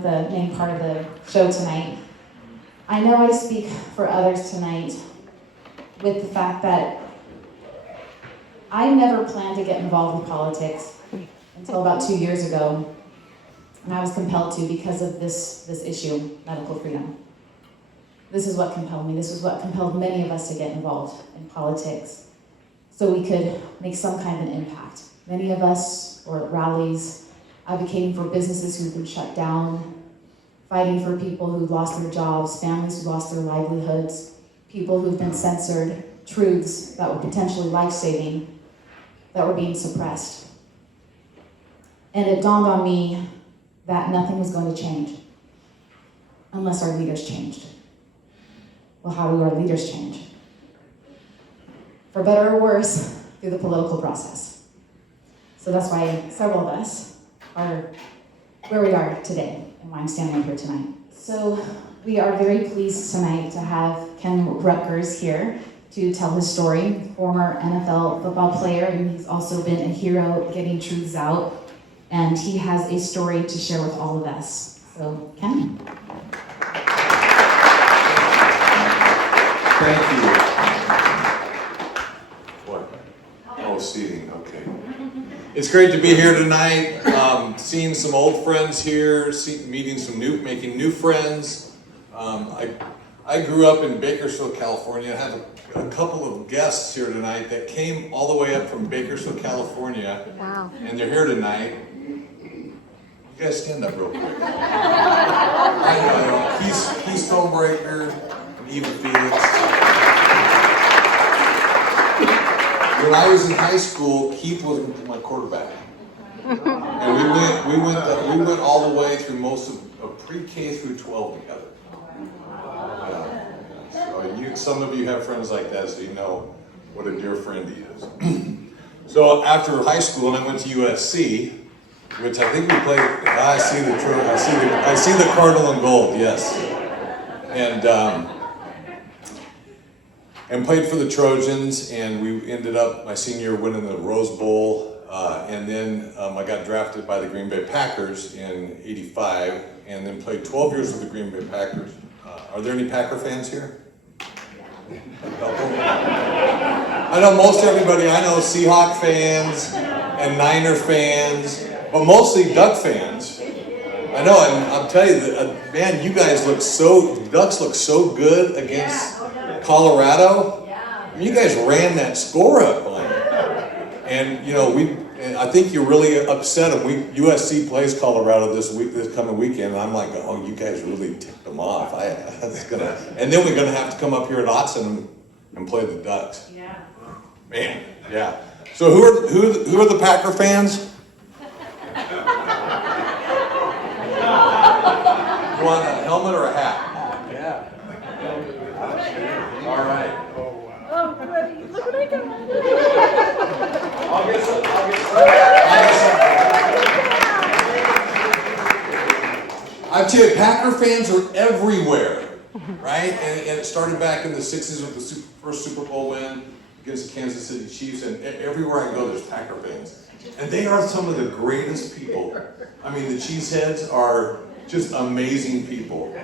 with the main part of the show tonight. I know I speak for others tonight with the fact that I never planned to get involved with politics until about 2 years ago, and I was compelled to because of this issue, medical freedom. This is what compelled me. This is what compelled many of us to get involved in politics, so we could make some kind of an impact. Many of us were at rallies, advocating for businesses who've been shut down, fighting for people who've lost their jobs, families who lost their livelihoods, people who've been censored, truths that were potentially life-saving that were being suppressed. And it dawned on me that nothing was going to change unless our leaders changed. Well, how do our leaders change? For better or worse, through the political process. So that's why several of us are where we are today and why I'm standing up here tonight. So we are very pleased tonight to have Ken Ruettgers here to tell his story, former NFL football player, and he's also been a hero getting truths out, and he has a story to share with all of us. So, Ken? Thank you. What? Oh, seating, okay. It's great to be here tonight, seeing some old friends here, making new friends. I grew up in Bakersfield, California. I have a couple of guests here tonight that came all the way up from Bakersfield, California. Wow. And they're here tonight. You guys stand up real quick. I know. Keith Stonebreaker and Eva Felix. When I was in high school, Keith was my quarterback. And we went all the way through most of pre-K through 12 together. So some of you have friends like that, so you know what a dear friend he is. So after high school, I went to USC, which I think we played. I see the cardinal and gold. Yes, and played for the Trojans, and we ended up my senior year winning the Rose Bowl, and then I got drafted by the Green Bay Packers in '85, and then played 12 years with the Green Bay Packers. Are there any Packer fans here? I know most everybody I know Seahawk fans and Niner fans, but mostly Duck fans. I know, and I'll tell you, man, you guys the Ducks look so good against Colorado. I mean, you guys ran that score up on it. And you know, I think you're really upset. USC plays Colorado this coming weekend, and I'm like, oh, you guys really ticked them off. And then we're gonna have to come up here at Autzen and play the Ducks. Yeah. Man, yeah. So who are the Packer fans? You want a helmet or a hat? Yeah. All right. Oh, buddy, look what I got. I'll get some. I tell you, Packer fans are everywhere, right? And it started back in the 60s with the first Super Bowl win against the Kansas City Chiefs, and everywhere I go, there's Packer fans. And they are some of the greatest people. I mean, the Cheeseheads are just amazing people,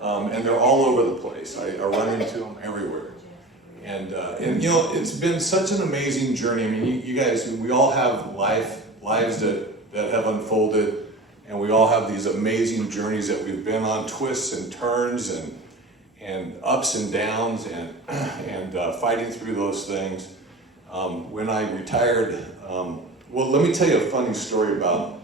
and they're all over the place. I run into them everywhere. And you know, it's been such an amazing journey. I mean, you guys, we all have lives that have unfolded, and we all have these amazing journeys that we've been on, twists and turns and ups and downs, and fighting through those things. When I retired, well, let me tell you a funny story about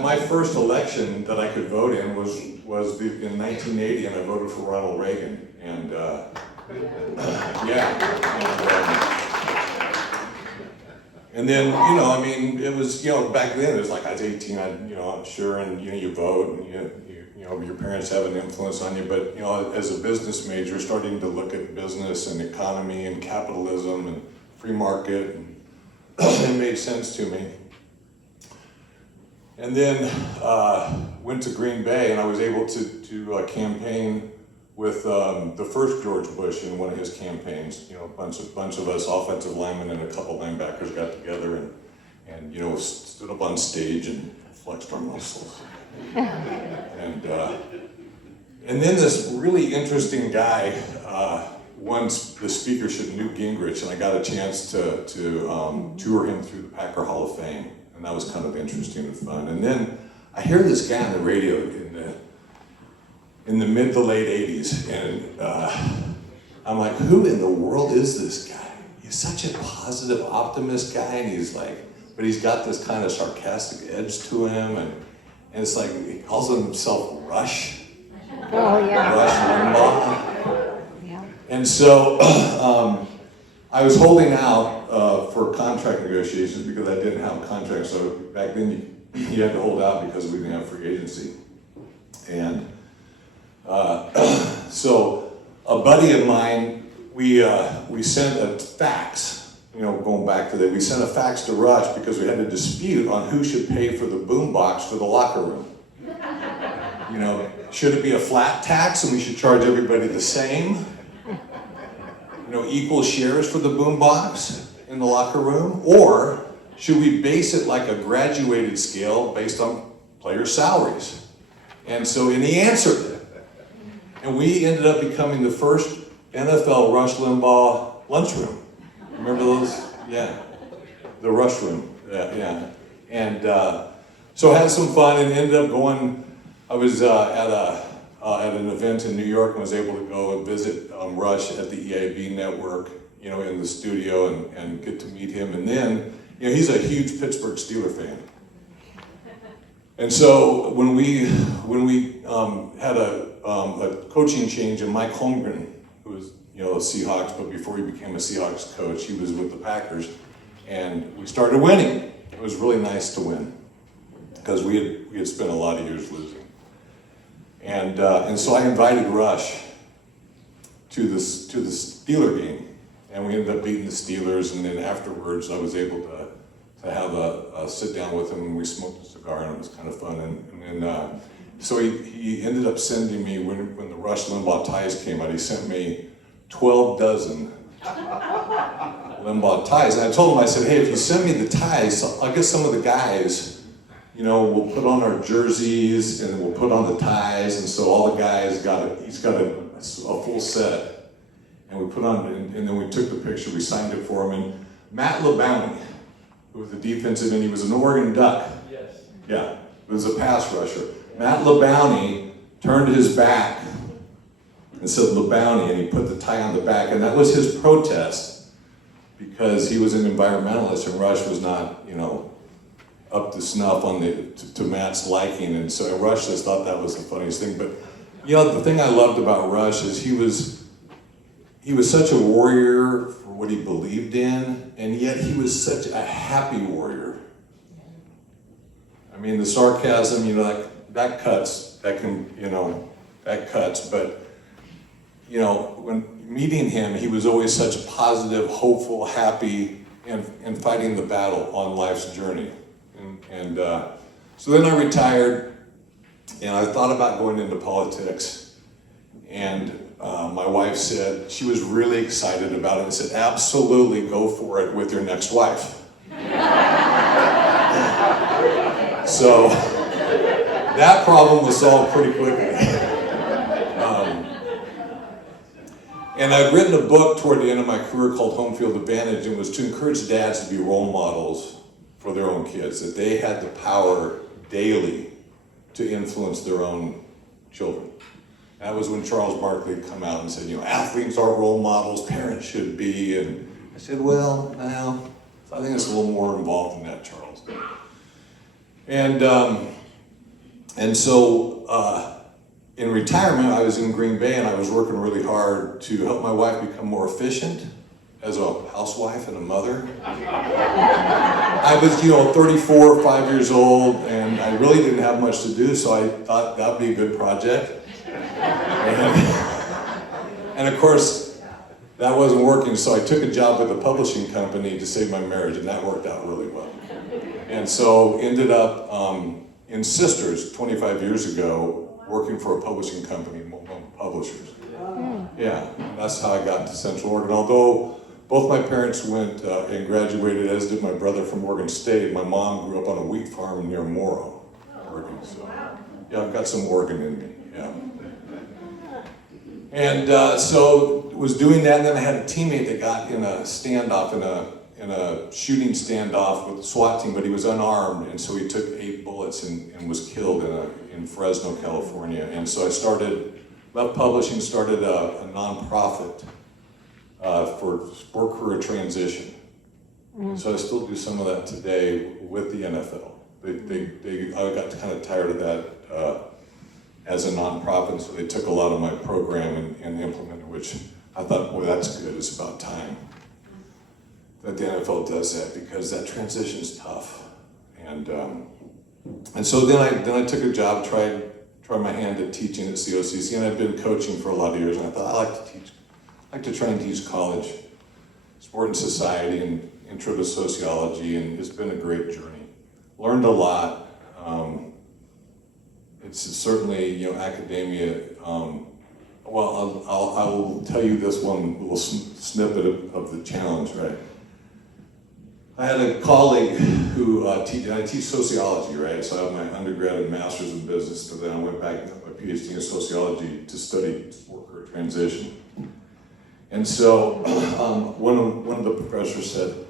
my first election that I could vote in was in 1980, and I voted for Ronald Reagan. And and then, you know, I mean, it was, you know, back then it was like I was 18, I'm sure, and you vote, and you know, your parents have an influence on you, but you know, as a business major, starting to look at business and economy and capitalism and free market, and it made sense to me. And then went to Green Bay, and I was able to campaign with the first George Bush in one of his campaigns. You know, a bunch of us offensive linemen and a couple linebackers got together and stood up on stage and flexed our muscles. And then this really interesting guy won the speakership, Newt Gingrich, and I got a chance to tour him through the Packer Hall of Fame, and that was kind of interesting and fun. And then I hear this guy on the radio in the mid to late 80s, and I'm like, who in the world is this guy? He's such a positive, optimist guy, and but he's got this kind of sarcastic edge to him, and it's like, he calls himself Rush. Oh, yeah. Rush Limbaugh. Yeah. And so I was holding out for contract negotiations because I didn't have contracts. So back then you had to hold out because we didn't have free agency. And so a buddy of mine, we sent a fax, going back to that, we sent a fax to Rush because we had a dispute on who should pay for the boombox for the locker room. Should it be a flat tax and we should charge everybody the same? Equal shares for the boombox in the locker room? Or should we base it like a graduated scale based on player salaries? And so, and he answered it. And we ended up becoming the first NFL Rush Limbaugh lunchroom. Remember those? Yeah. The Rush Room. Yeah. And so I had some fun and ended up going. I was at an event in New York and was able to go and visit Rush at the EAB network, in the studio and get to meet him. And then, he's a huge Pittsburgh Steelers fan. And so when we had a coaching change, and Mike Holmgren, who was a Seahawks, but before he became a Seahawks coach, he was with the Packers, and we started winning. It was really nice to win because we had spent a lot of years losing. And so I invited Rush to the Steeler game, and we ended up beating the Steelers. And then afterwards, I was able to have a sit down with him, and we smoked a cigar, and it was kind of fun. And then so he ended up sending me when the Rush Limbaugh ties came out. He sent me 12 dozen Limbaugh ties, and I told him, I said, hey, if you send me the ties, I'll get some of the guys. We'll put on our jerseys and we'll put on the ties, and so all the guys he's got a full set, and we put on, and then we took the picture, we signed it for him, and Matt LeBounty, who was the defensive end, he was an Oregon Duck. Yes. Yeah, he was a pass rusher. Matt LeBounty turned his back and said LeBounty, and he put the tie on the back, and that was his protest because he was an environmentalist and Rush was not, up to snuff on to Matt's liking, and so Rush just thought that was the funniest thing. But the thing I loved about Rush is he was such a warrior for what he believed in, and yet he was such a happy warrior. I mean, the sarcasm, that cuts. That can, that cuts. But when meeting him, he was always such a positive, hopeful, happy, and fighting the battle on life's journey. And so then I retired, and I thought about going into politics, and my wife said, she was really excited about it, and said, absolutely go for it with your next wife. So that problem was solved pretty quickly. And I'd written a book toward the end of my career called Home Field Advantage, and it was to encourage dads to be role models for their own kids, that they had the power daily to influence their own children. That was when Charles Barkley had come out and said, athletes are role models, parents should be, and I said, well, no, I think it's a little more involved than that, Charles. And so in retirement, I was in Green Bay, and I was working really hard to help my wife become more efficient as a housewife and a mother. I was, 34, 5 years old, and I really didn't have much to do, so I thought that'd be a good project. And of course, that wasn't working, so I took a job with a publishing company to save my marriage, and that worked out really well. And so ended up in Sisters 25 years ago, working for a publishing company, Publishers. Yeah, that's how I got to Central Oregon. Although Both my parents went and graduated, as did my brother, from Oregon State. My mom grew up on a wheat farm near Morrow, Oregon. So, yeah, I've got some Oregon in me, yeah. And so was doing that, and then I had a teammate that got in a standoff, in a shooting standoff with the SWAT team, but he was unarmed, and so he took 8 bullets and was killed in Fresno, California. And so I left publishing, started a nonprofit for sport career transition. So I still do some of that today with the NFL. I got kind of tired of that as a nonprofit, so they took a lot of my program and implemented, which I thought, boy, that's good. It's about time that the NFL does that, because that transition is tough. And so then I took a job, tried my hand at teaching at COCC, and I'd been coaching for a lot of years, and I thought, I like to try and teach college sport and society and intro to sociology, and it's been a great journey. Learned a lot. It's certainly, academia. Well, I will tell you this one little snippet of the challenge, right? I had a colleague who I teach sociology, right? So I have my undergrad and master's in business, and then I went back and got my PhD in sociology to study sport career transition. And so one of the professors said,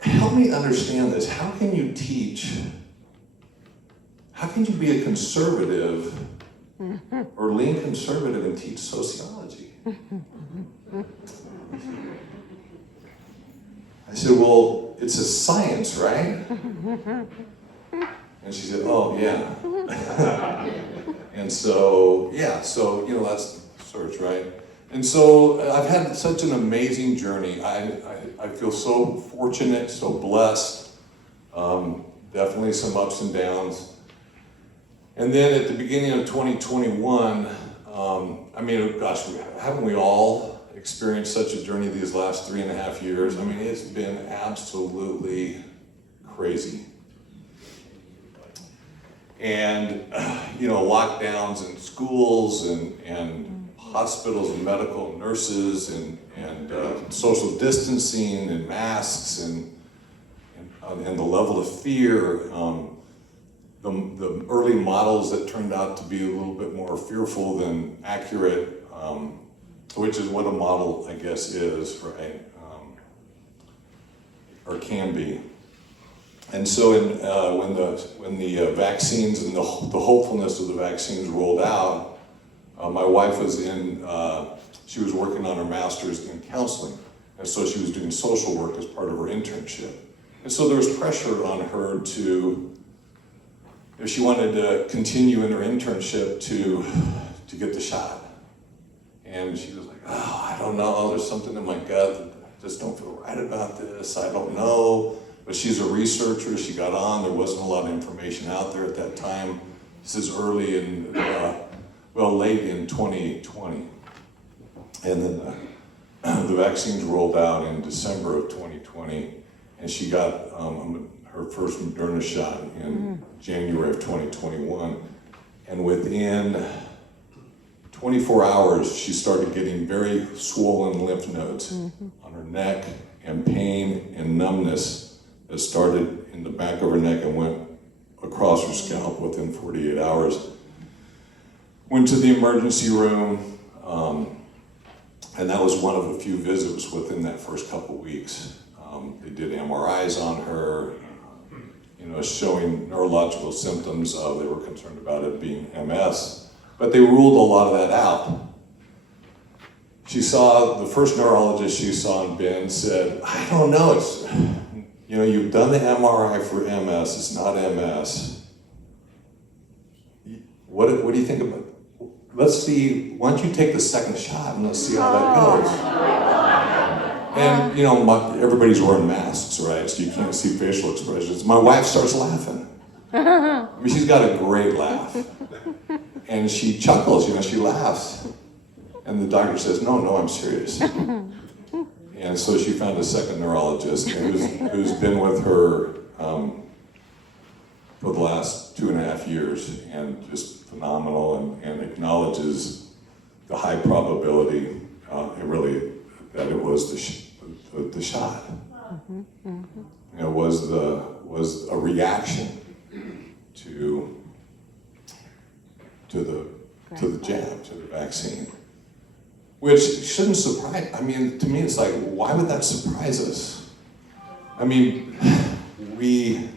help me understand this. How can you be a conservative or lean conservative and teach sociology? I said, well, it's a science, right? And she said, oh, yeah. And so, that's the search, right? And so I've had such an amazing journey. I feel so fortunate, so blessed. Definitely some ups and downs. And then at the beginning of 2021, haven't we all experienced such a journey these last 3.5 years? I mean, it's been absolutely crazy. And, lockdowns in schools and hospitals and medical nurses and social distancing and masks and the level of fear. The early models that turned out to be a little bit more fearful than accurate, which is what a model, I guess, is, right? Or can be. And so when the vaccines and the hopefulness of the vaccines rolled out, my wife was she was working on her master's in counseling. And so she was doing social work as part of her internship. And so there was pressure on her if she wanted to continue in her internship to get the shot. And she was like, oh, I don't know, there's something in my gut that I just don't feel right about this, I don't know. But she's a researcher, she got on, there wasn't a lot of information out there at that time. This is early late in 2020. And then the vaccines rolled out in December of 2020, and she got her first Moderna shot in January of 2021. And within 24 hours, she started getting very swollen lymph nodes on her neck, and pain and numbness that started in the back of her neck and went across her scalp within 48 hours. Went to the emergency room, and that was one of a few visits within that first couple weeks. They did MRIs on her, showing neurological symptoms. They were concerned about it being MS, but they ruled a lot of that out. The first neurologist she saw in Bend said, I don't know, you've done the MRI for MS, it's not MS. What do you think about it? Let's see, why don't you take the second shot and let's see how that goes. And everybody's wearing masks, right? So you can't see facial expressions. My wife starts laughing. She's got a great laugh. And she chuckles, she laughs. And the doctor says, no, I'm serious. And so she found a second neurologist who's been with her for the last 2.5 years, and just phenomenal, and acknowledges the high probability that it was the shot. You know, was a reaction to the jab, to the vaccine, which shouldn't surprise. I mean, to me, it's like, why would that surprise us? I mean, we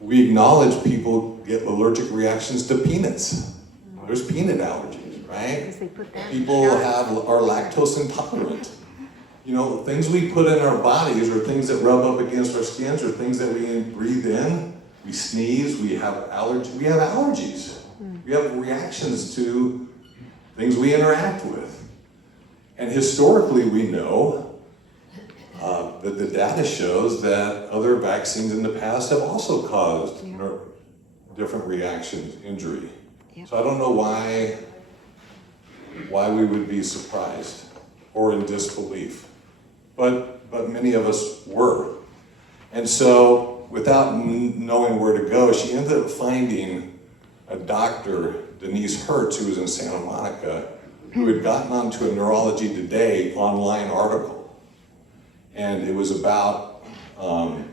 acknowledge people get allergic reactions to peanuts. There's peanut allergies, right? People are lactose intolerant. You know, things we put in our bodies or things that rub up against our skins or things that we breathe in, we sneeze, we have allergies. We have reactions to things we interact with. And historically, we know that the data shows that other vaccines in the past have also caused different reactions, injury. So I don't know why we would be surprised or in disbelief, but many of us were. And so, without knowing where to go, she ended up finding a doctor, Denise Hertz, who was in Santa Monica, who had gotten onto a Neurology Today online article. And it was about the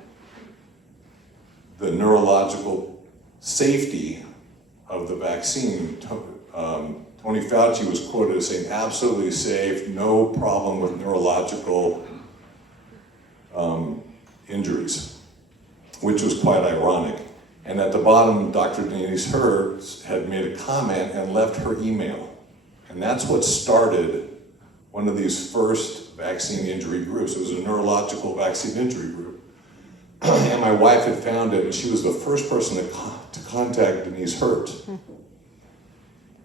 neurological safety of the vaccine. Tony Fauci was quoted as saying, absolutely safe, no problem with neurological injuries, which was quite ironic. And at the bottom, Dr. Denise Hertz had made a comment and left her email. And that's what started one of these first vaccine injury groups. It was a neurological vaccine injury group. And my wife had found it, and she was the first person to contact Denise Hertz.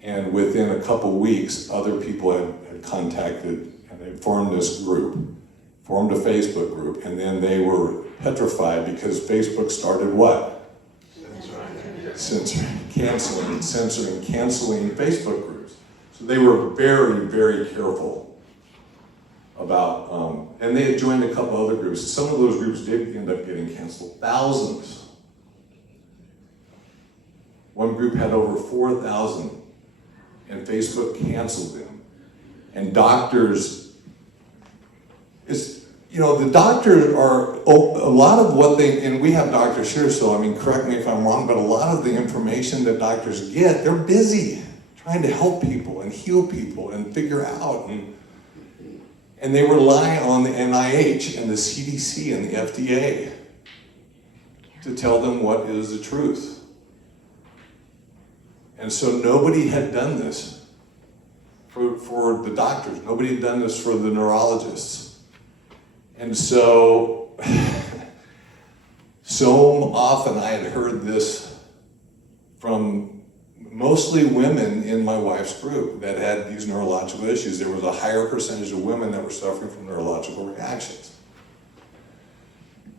And within a couple weeks, other people had contacted, and they formed this group, formed a Facebook group, and then they were petrified because Facebook started what? Censoring, canceling Facebook groups. So they were very, very careful about, and they had joined a couple other groups. Some of those groups did end up getting canceled, thousands. One group had over 4,000, and Facebook canceled them. And doctors, the doctors are, a lot of what and we have doctors here, so I mean, correct me if I'm wrong, but a lot of the information that doctors get, they're busy trying to help people and heal people and figure out, and they rely on the NIH and the CDC and the FDA to tell them what is the truth. And so nobody had done this for the doctors. Nobody had done this for the neurologists. And so often I had heard this from mostly women in my wife's group that had these neurological issues. There was a higher percentage of women that were suffering from neurological reactions.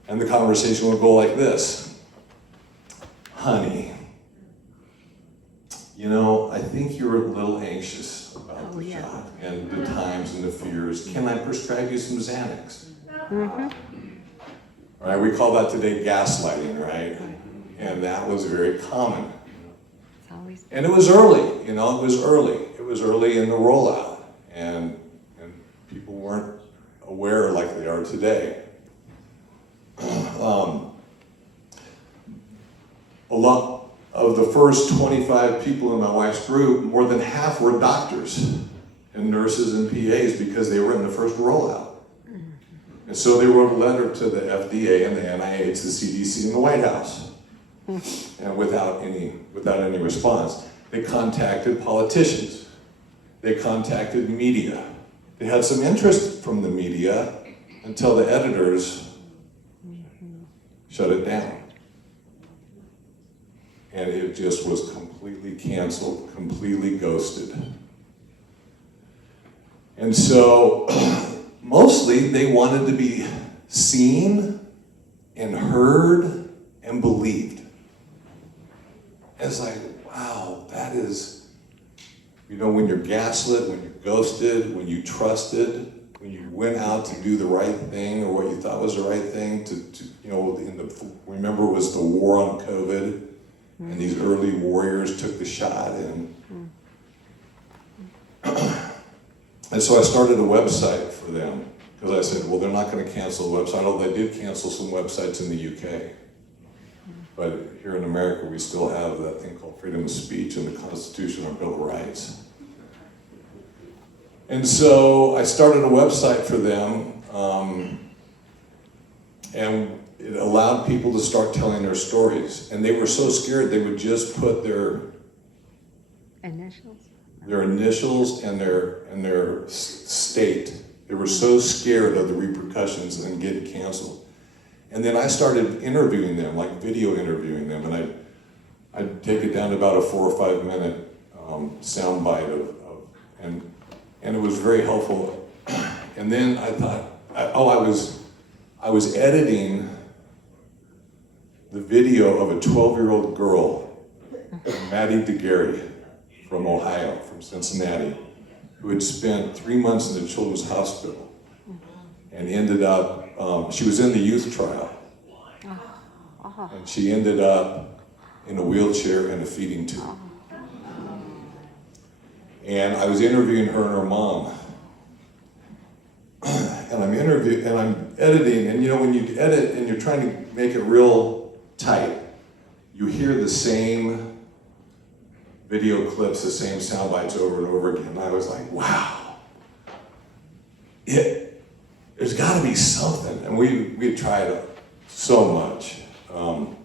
And the conversation would go like this: honey, I think you're a little anxious about the shot and the times and the fears. Can I prescribe you some Xanax? All right, we call that today gaslighting, right? And that was very common. And it was early, it was early. It was early in the rollout, and people weren't aware like they are today. A lot of the first 25 people in my wife's group, more than half were doctors and nurses and PAs because they were in the first rollout. And so they wrote a letter to the FDA and the NIH, the CDC, and the White House. And without any response. They contacted politicians. They contacted media. They had some interest from the media until the editors shut it down. And it just was completely canceled, completely ghosted. And so, mostly they wanted to be seen and heard and believed. It's like, wow, that is, when you're gaslit, when you're ghosted, when you trusted, when you went out to do the right thing or what you thought was the right thing remember it was the war on COVID, and these early warriors took the shot, and so I started a website for them, because I said, well, they're not going to cancel the website, although they did cancel some websites in the UK. But here in America, we still have that thing called freedom of speech and the Constitution and Bill of Rights. And so I started a website for them, and it allowed people to start telling their stories. And they were so scared, they would just put their initials and their state. They were so scared of the repercussions and getting canceled. And then I started interviewing them, like video interviewing them, and I'd take it down to about a 4 or 5 minute sound bite and it was very helpful. And then I thought, I was editing the video of a 12-year-old girl, Maddie DeGarry, from Ohio, from Cincinnati, who had spent 3 months in the children's hospital and ended up, she was in the youth trial. And she ended up in a wheelchair and a feeding tube. And I was interviewing her and her mom. And I'm editing, and you know, when you edit and you're trying to make it real tight, you hear the same video clips, the same sound bites over and over again. And I was like, wow, there's got to be something. And we tried so much. And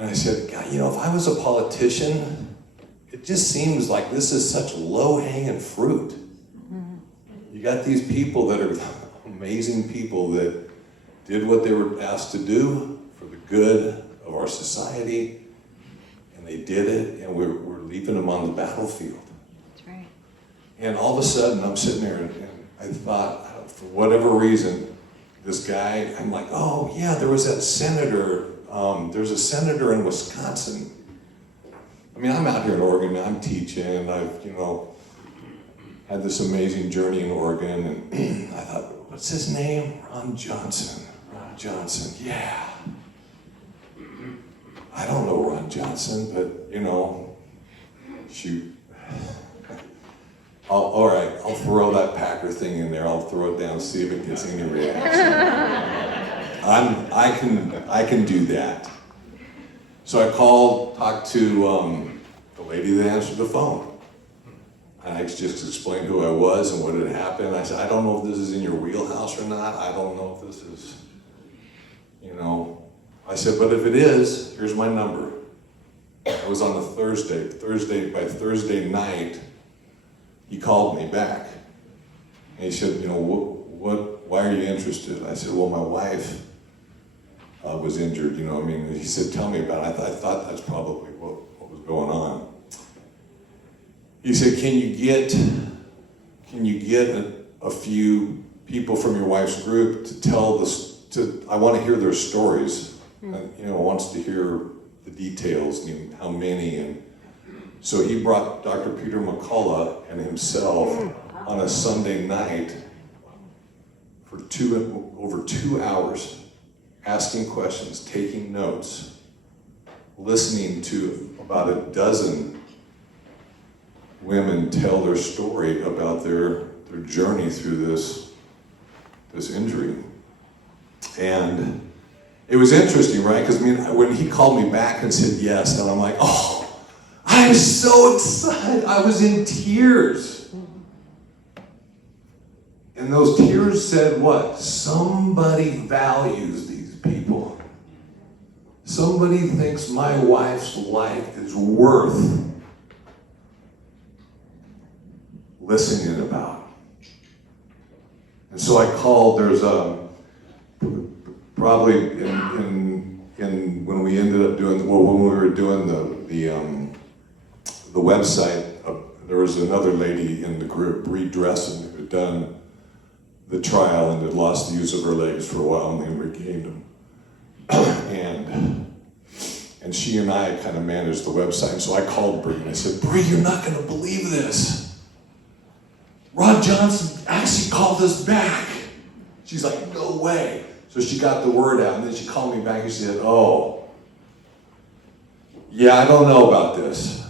I said, God, you know, if I was a politician, it just seems like this is such low-hanging fruit. You got these people that are amazing people that did what they were asked to do for the good of our society, and they did it, and we're leaving them on the battlefield. That's right. And all of a sudden, I'm sitting there, and I thought, for whatever reason, this guy, I'm like, oh yeah, there was that senator, there's a senator in Wisconsin. I mean, I'm out here in Oregon, I'm teaching, I've, you know, had this amazing journey in Oregon, and I thought, what's his name? Ron Johnson. Ron Johnson, yeah. I don't know Ron Johnson, but, you know, shoot. All right, I'll throw that Packer thing in there. I'll throw it down, see if it gets any reaction. I can do that. So I talked to the lady that answered the phone. And I just explained who I was and what had happened. I said, I don't know if this is in your wheelhouse or not. I don't know if this is, you know. I said, but if it is, here's my number. It was on a Thursday. By Thursday night, he called me back. And he said, you know, why are you interested? I said, well, my wife was injured, you know. I mean, he said, tell me about it. I thought that's probably what was going on. He said, can you get a few people from your wife's group to tell this, I want to hear their stories. And, you know, wants to hear the details, you know, how many. And so he brought Dr. Peter McCullough and himself on a Sunday night for over 2 hours, asking questions, taking notes, listening to about a dozen women tell their story about their journey through this injury. And it was interesting, right? Because when he called me back and said yes, and I'm like, oh, I was so excited. I was in tears. And those tears said what? Somebody values these people. Somebody thinks my wife's life is worth listening about. And so I called, there's probably in when we ended up doing, when we were doing the website, there was another lady in the group, Bree Dressen, who had done the trial and had lost the use of her legs for a while and then regained them. And she and I kind of managed the website. And so I called Bree and I said, Bree, you're not going to believe this. Ron Johnson actually called us back. She's like, no way. So she got the word out, and then she called me back and she said, oh, yeah, I don't know about this.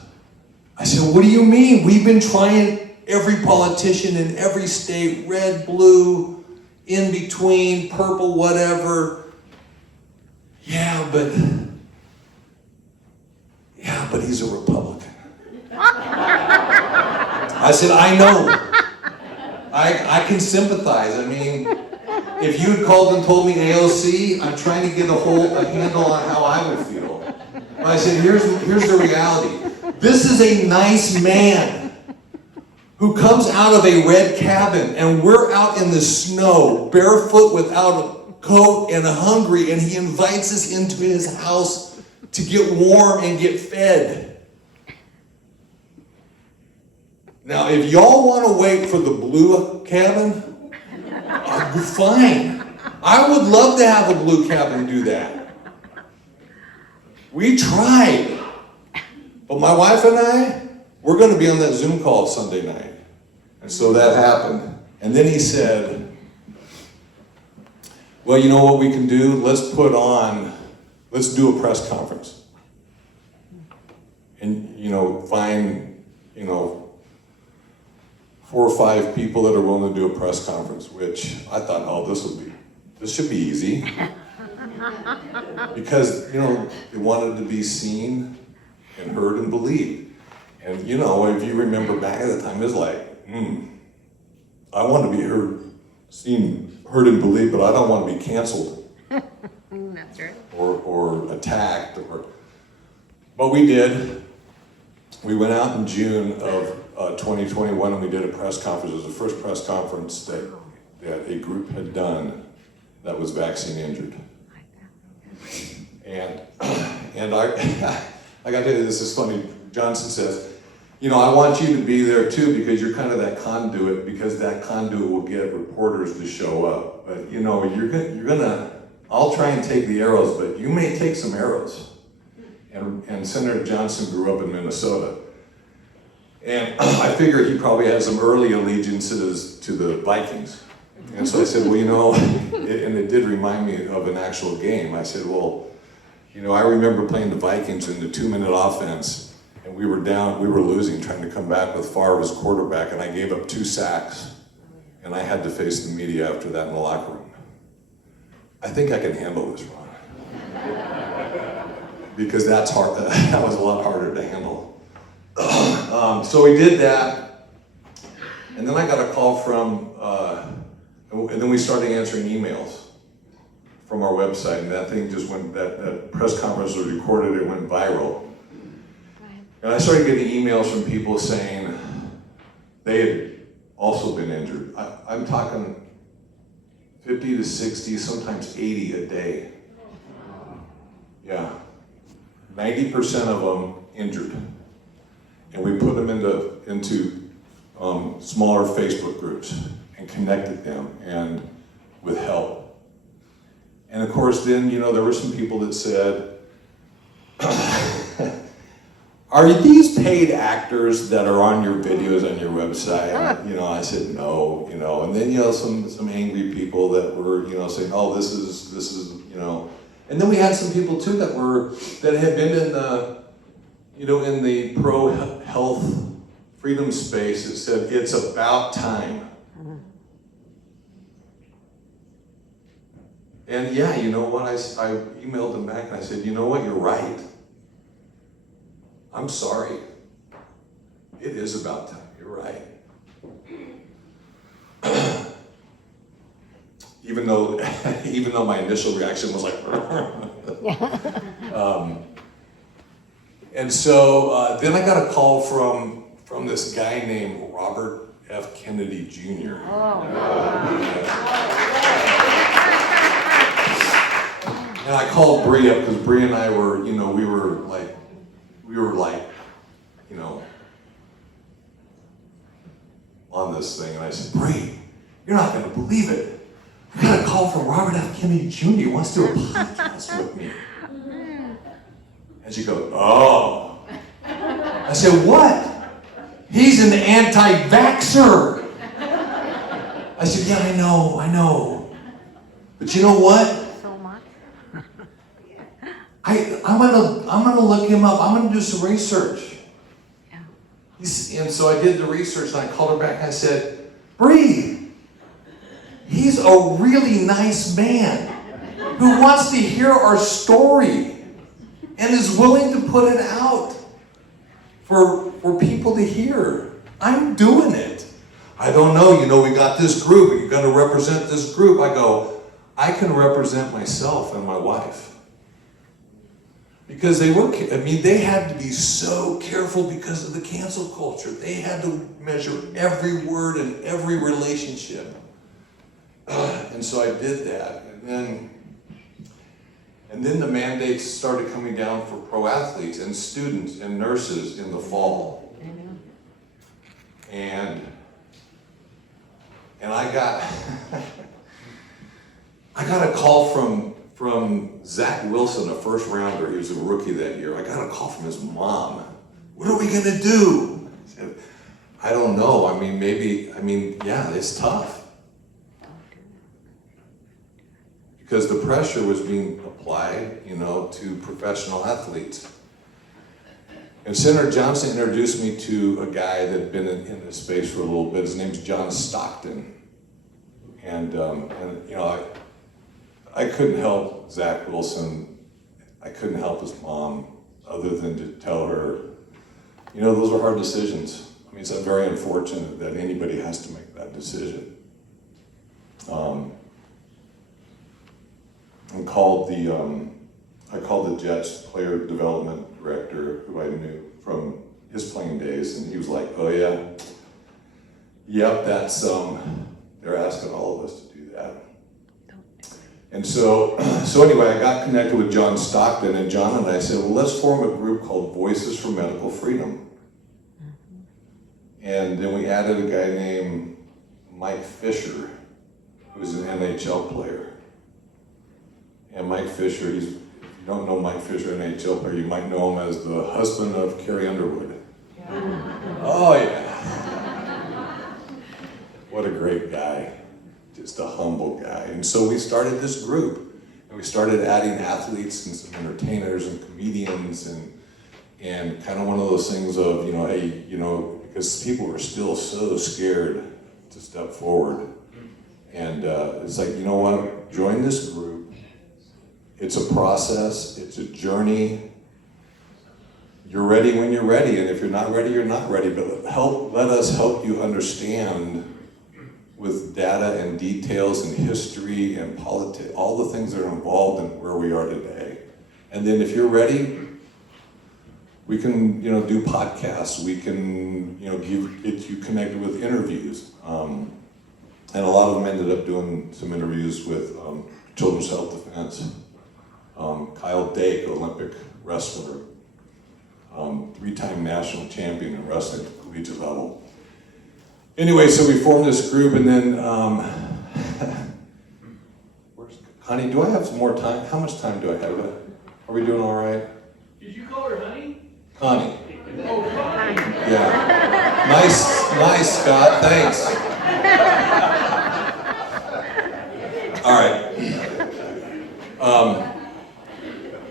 I said, what do you mean? We've been trying every politician in every state, red, blue, in between, purple, whatever. Yeah, but he's a Republican. I said, I know. I can sympathize. I mean, if you had called and told me AOC, I'm trying to get a handle on how I would feel. But I said, here's the reality. This is a nice man who comes out of a red cabin, and we're out in the snow, barefoot without a coat and hungry, and he invites us into his house to get warm and get fed. Now, if y'all want to wait for the blue cabin, fine. I would love to have a blue cabin do that. We tried. But my wife and I, we're going to be on that Zoom call Sunday night. And so that happened. And then he said, well, you know what we can do? Let's do a press conference. And, find, 4 or 5 people that are willing to do a press conference, which I thought, oh, this should be easy. Because, they wanted to be seen and heard and believed. And, if you remember back at the time, it was like, I want to be seen, heard and believed, but I don't want to be canceled. That's right. Or attacked. But we did. We went out in June of 2021 and we did a press conference. It was the first press conference that a group had done that was vaccine injured. And I got to tell you, this is funny. Johnson says, I want you to be there too because you're kind of that conduit, because that conduit will get reporters to show up. But I'll try and take the arrows, but you may take some arrows. And Senator Johnson grew up in Minnesota. And I figured he probably had some early allegiances to the Vikings. And so I said, well, and it did remind me of an actual game. I said, well, I remember playing the Vikings in the 2-minute offense, and we were losing, trying to come back with Favre as quarterback, and I gave up 2 sacks, and I had to face the media after that in the locker room. I think I can handle this, Ron. Because that's hard. That was a lot harder to handle. So we did that, and then I got a call from, and then we started answering emails from our website, and that thing just went, that press conference was recorded, it went viral. And I started getting emails from people saying they had also been injured. I'm talking 50 to 60, sometimes 80 a day. Yeah. 90% of them injured. And we put them into smaller Facebook groups and connected them and with help. And of course, then, there were some people that said, are these paid actors that are on your videos on your website? I said, no, and then, some angry people that were, saying, oh, this is, and then we had some people too that had been in the, in the pro-health freedom space that said, it's about time. And yeah, you know what, I emailed them back and I said, you know what, you're right. I'm sorry. It is about time, you're right. Even though my initial reaction was like, and so then I got a call from this guy named Robert F. Kennedy Jr. And I called Bree up because Bree and I were, we were like, on this thing. And I said, Bree, you're not going to believe it. I got a call from Robert F. Kennedy Jr. He wants to do a podcast with me. And she goes, oh. I said, what? He's an anti-vaxxer. I said, yeah, I know. But you know what? So much. I'm gonna look him up. I'm gonna do some research. Yeah. And so I did the research and I called her back and I said, Bree, he's a really nice man who wants to hear our story and is willing to put it out for people to hear. I'm doing it. I don't know, we got this group, you're gonna represent this group. I go, I can represent myself and my wife. Because they had to be so careful because of the cancel culture. They had to measure every word and every relationship. And so I did that. And then the mandates started coming down for pro athletes and students and nurses in the fall. And I got a call from Zach Wilson, a first rounder. He was a rookie that year. I got a call from his mom. What are we gonna do? I said, I don't know. Yeah, it's tough. Because the pressure was being applied, to professional athletes. And Senator Johnson introduced me to a guy that had been in this space for a little bit. His name's John Stockton. And I couldn't help Zach Wilson. I couldn't help his mom other than to tell her, those are hard decisions. It's very unfortunate that anybody has to make that decision. I called the Jets player development director, who I knew from his playing days, and he was like, oh yeah, yep, that's, they're asking all of us to do that. And so anyway, I got connected with John Stockton, and John and I said, well, let's form a group called Voices for Medical Freedom. And then we added a guy named Mike Fisher, who's an NHL player. And Mike Fisher, if you don't know Mike Fisher, NHL player, you might know him as the husband of Carrie Underwood. Yeah. Oh yeah. What a great guy. Just a humble guy. And so we started this group, and we started adding athletes and some entertainers and comedians and kind of one of those things of, hey, because people were still so scared to step forward. And it's like, you know what, join this group. It's a process, it's a journey. You're ready when you're ready, and if you're not ready, you're not ready. But let us help you understand with data and details and history and politics, all the things that are involved in where we are today. And then if you're ready, we can, do podcasts. We can, get you connected with interviews. And a lot of them ended up doing some interviews with Children's Health Defense. Kyle Dake, Olympic wrestler, 3-time national champion in wrestling at the collegiate level. Anyway, so we formed this group, and then, honey, do I have some more time? How much time do I have? Are we doing all right? Did you call her honey? Connie. Oh, Connie. Yeah. Nice, Scott, thanks. All right.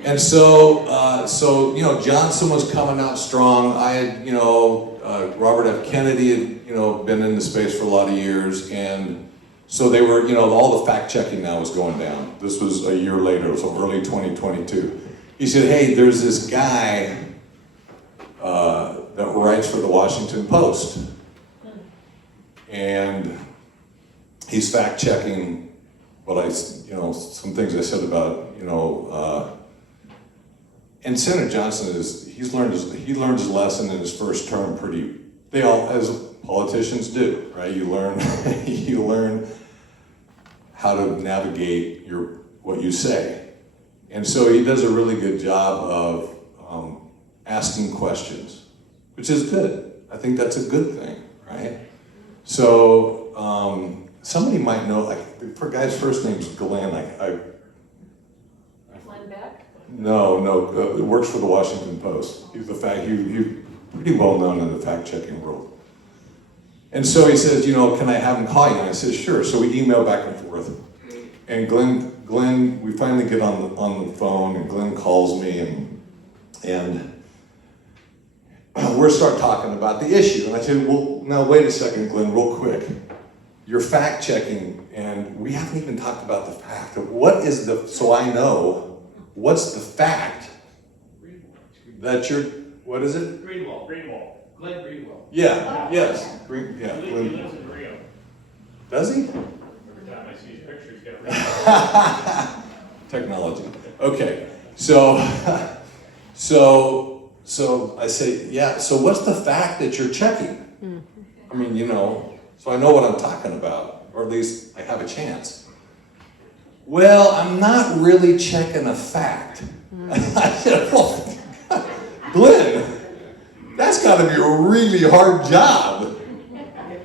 And so Johnson was coming out strong. I had, Robert F. Kennedy had, been in the space for a lot of years, and so they were, all the fact checking now was going down. This was a year later, so early 2022. He said, hey, there's this guy that writes for the Washington Post, and he's fact checking what some things I said about, and Senator Johnson he learned his lesson in his first term they all, as politicians do, right? You learn how to navigate what you say. And so he does a really good job of asking questions, which is good. I think that's a good thing, right? So somebody might know, for guy's first name's Glenn. Glenn Beck? No, works for the Washington Post. He's pretty well known in the fact-checking world. And so he says, can I have him call you? And I said, sure. So we email back and forth. And Glenn, we finally get on the phone, and Glenn calls me, and we're start talking about the issue. And I said, well, now wait a second, Glenn, real quick. You're fact checking, and we haven't even talked about the fact. What is the, so I know, what's the fact that you're, what is it? Greenwald. Glenn Greenwald. Yeah, yes. He Glenn. lives in Rio. Does he? Every time I see his pictures, get Rio. Technology. Okay, so I say, yeah, so what's the fact that you're checking? I mean, you know, so I know what I'm talking about, or at least I have a chance. Well, I'm not really checking a fact. I said, well, Glenn, that's gotta be a really hard job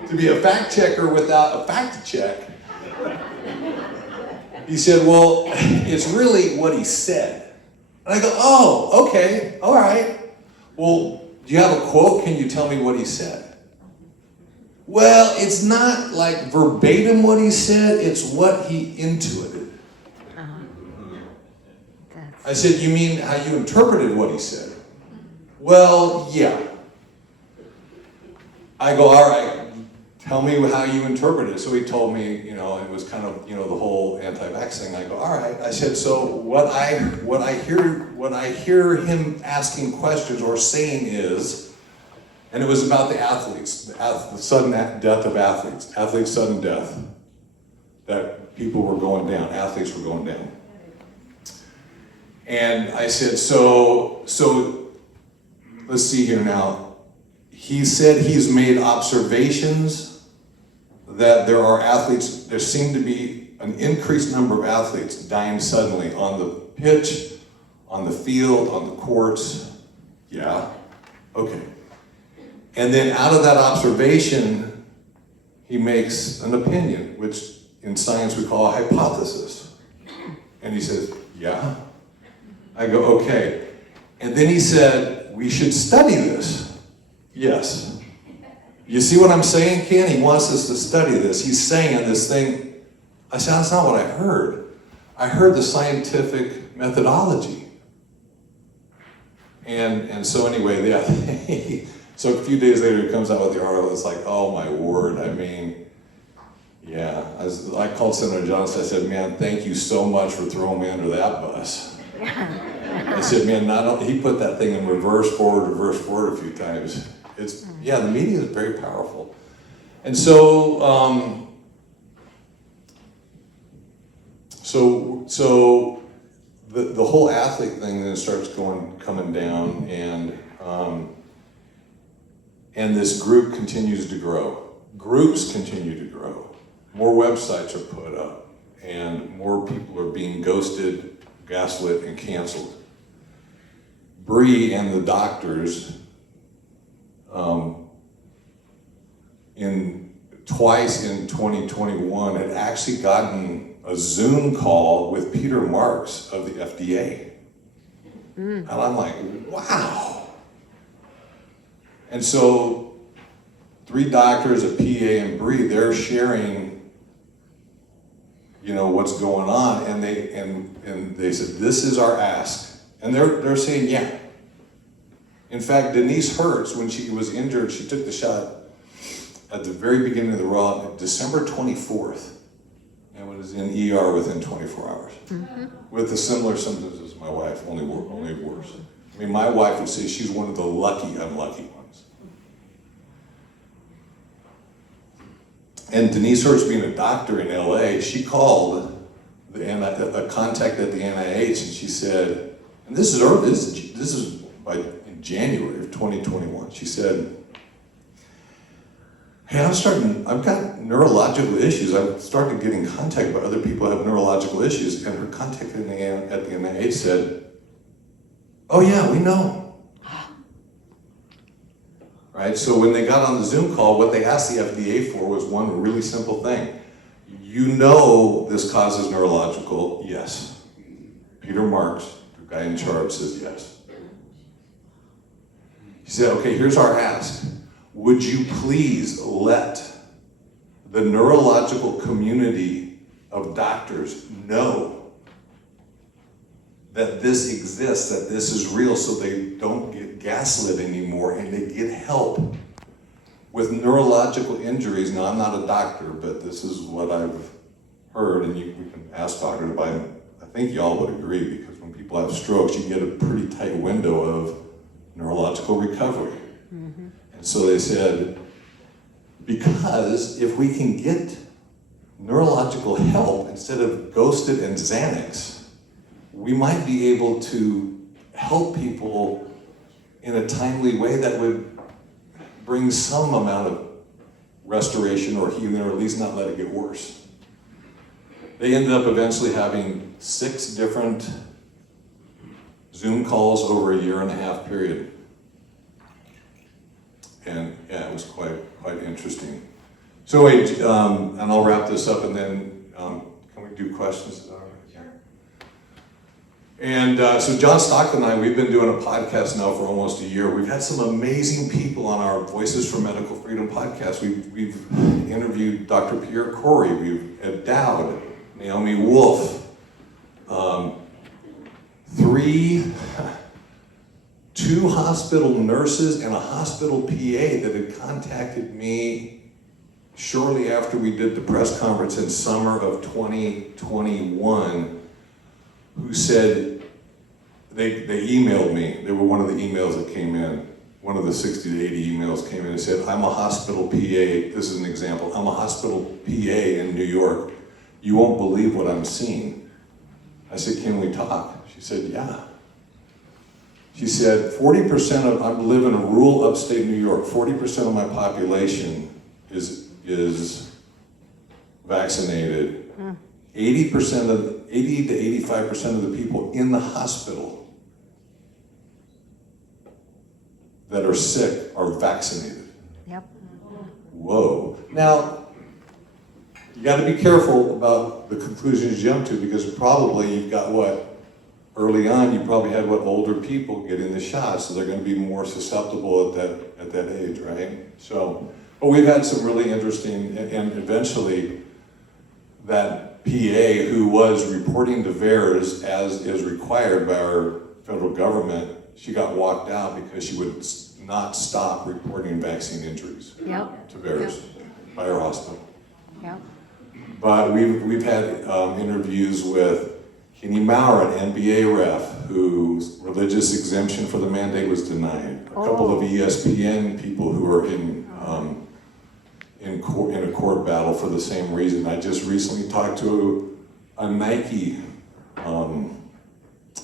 to be a fact checker without a fact check. He said, well, it's really what he said. And I go, oh, okay, all right. Well, do you have a quote? Can you tell me what he said? Well, it's not like verbatim what he said, it's what he intuited. I said, you mean how you interpreted what he said? Well, yeah. I go, all right, tell me how you interpret it. So he told me, you know, it was kind of, you know, the whole anti-vax thing. I go, all right. I said, so what I hear him asking questions or saying is, and it was about the athletes, the sudden death of athletes, sudden death, that people were going down, athletes were going down. And I said, so let's see here now. He said he's made observations that there seem to be an increased number of athletes dying suddenly on the pitch, on the field, on the courts. Yeah, okay. And then out of that observation, he makes an opinion, which in science we call a hypothesis. And he says, yeah. I go, okay. And then he said, we should study this. Yes. You see what I'm saying, Ken? He wants us to study this. He's saying this thing. I said, that's not what I heard. I heard the scientific methodology. And so anyway, yeah. So a few days later, he comes out with the article. It's like, oh my word. I mean, yeah. I called Senator Johnson. I said, man, thank you so much for throwing me under that bus. I said, man, he put that thing in reverse forward a few times. Yeah, the media is very powerful. And so, the whole athlete thing then starts coming down, and this group continues to grow. Groups continue to grow. More websites are put up, and more people are being ghosted, gaslit, and canceled. Bree and the doctors, twice in 2021, had actually gotten a Zoom call with Peter Marks of the FDA. And I'm like, wow. And so 3 doctors, a PA, and Bree, they're sharing, you know, what's going on, and they said, this is our ask. And they're saying, yeah. In fact, Denise Hertz, when she was injured, she took the shot at the very beginning of the Raw, December 24th, and was in ER within 24 hours. With the similar symptoms as my wife, only worse. I mean, my wife would say she's one of the lucky, unlucky ones. And Denise Hertz, being a doctor in LA, she called a contact at the NIH, and she said, and this is early, this is in January of 2021. She said, hey, I've got neurological issues. I'm starting to get in contact with other people who have neurological issues. And her contact at the NIH said, oh yeah, we know. Right, so when they got on the Zoom call, what they asked the FDA for was one really simple thing. You know this causes neurological, yes. Peter Marks, the guy in charge, says yes. He said, okay, here's our ask. Would you please let the neurological community of doctors know that this exists, that this is real, so they don't get gaslit anymore and they get help with neurological injuries. Now, I'm not a doctor, but this is what I've heard, and we can ask Dr. Biden. I think y'all would agree, because when people have strokes, you get a pretty tight window of neurological recovery. Mm-hmm. And so they said, because if we can get neurological help instead of Ghosted and Xanax, we might be able to help people in a timely way that would bring some amount of restoration or healing, or at least not let it get worse. They ended up eventually having 6 different Zoom calls over a 1.5 year period. And yeah, it was quite interesting. So wait, and I'll wrap this up, and then can we do questions? Sure. And so John Stockton and I, we've been doing a podcast now for almost a year. We've had some amazing people on our Voices for Medical Freedom podcast. We've interviewed Dr. Pierre Corey, we've Ed Dowd, Naomi Wolf, 2 hospital nurses and a hospital PA that had contacted me shortly after we did the press conference in summer of 2021, who said, they emailed me. They were one of the emails that came in. One of the 60 to 80 emails came in and said, I'm a hospital PA. This is an example. I'm a hospital PA in New York. You won't believe what I'm seeing. I said, can we talk? She said, yeah. She said, 40% of, I live in a rural upstate New York, 40% of my population is vaccinated. 80 to 85% of the people in the hospital that are sick are vaccinated. Yep. Whoa. Now, you got to be careful about the conclusions you jump to, because probably you've got early on you probably had older people getting the shot, so they're going to be more susceptible at that age, right? So, but we've had some really interesting, and eventually that PA who was reporting to VAERS as is required by our federal government, she got walked out because she would not stop reporting vaccine injuries to VAERS by our hospital. Yep. But we've had interviews with Kenny Maurer, an NBA ref, whose religious exemption for the mandate was denied. A couple of ESPN people who are in a court battle for the same reason. I just recently talked to a Nike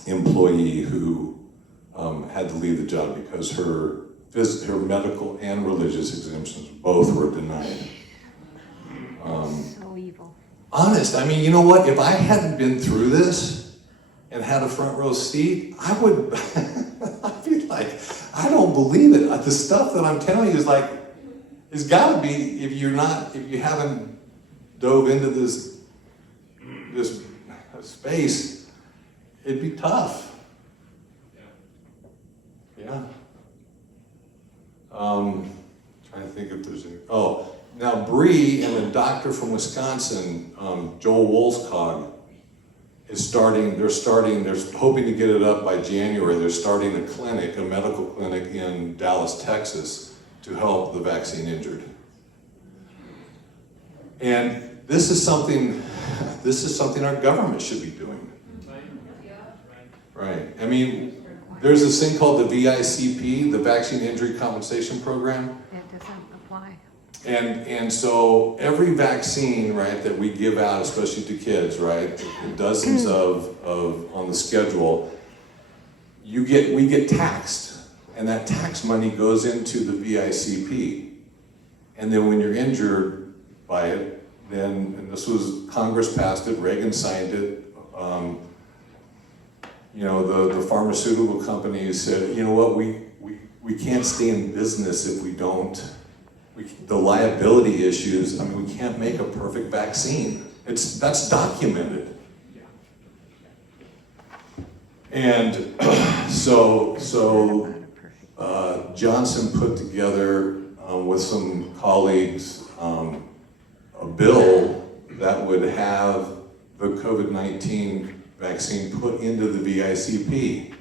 employee who had to leave the job because her medical and religious exemptions both were denied. So evil. Honest, I mean, you know what? If I hadn't been through this and had a front row seat, I would, I'd be like, I don't believe it. The stuff that I'm telling you is like, it's gotta be, if you haven't dove into this space, it'd be tough. Yeah. Trying to think if there's any, now Bree and a doctor from Wisconsin, Joel Wolskog, they're hoping to get it up by January. They're starting a medical clinic in Dallas, Texas, to help the vaccine injured. And this is something our government should be doing. Right. I mean, there's this thing called the VICP, the Vaccine Injury Compensation Program. It doesn't apply. And so every vaccine, right, that we give out, especially to kids, right, dozens of on the schedule, we get taxed, and that tax money goes into the VICP. And then when you're injured by it, and this was, Congress passed it, Reagan signed it, the pharmaceutical companies said, you know what, we can't stay in business if we don't. The liability issues, I mean, we can't make a perfect vaccine. That's documented. And so Johnson put together with some colleagues a bill that would have the COVID-19 vaccine put into the VICP.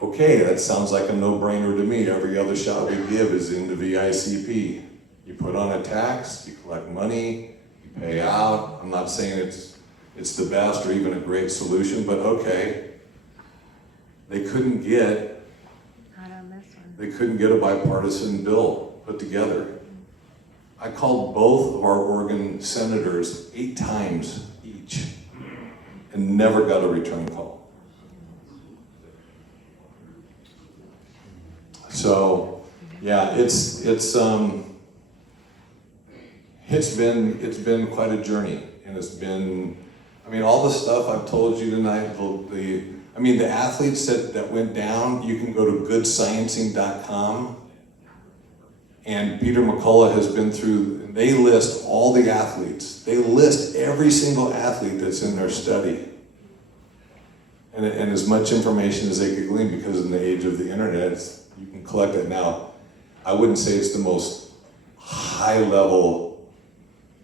Okay, that sounds like a no-brainer to me. Every other shot we give is in the VICP. You put on a tax, you collect money, you pay out. I'm not saying it's the best or even a great solution, but okay. They couldn't get Not on this one. They couldn't get a bipartisan bill put together. I called both of our Oregon senators 8 times each and never got a return call. So, yeah, it's been quite a journey, and it's been, I mean, all the stuff I've told you tonight, the athletes that went down, you can go to goodsciencing.com, and Peter McCullough has been through, they list all the athletes. They list every single athlete that's in their study. And as much information as they could glean, because in the age of the internet, you can collect it now. I wouldn't say it's the most high-level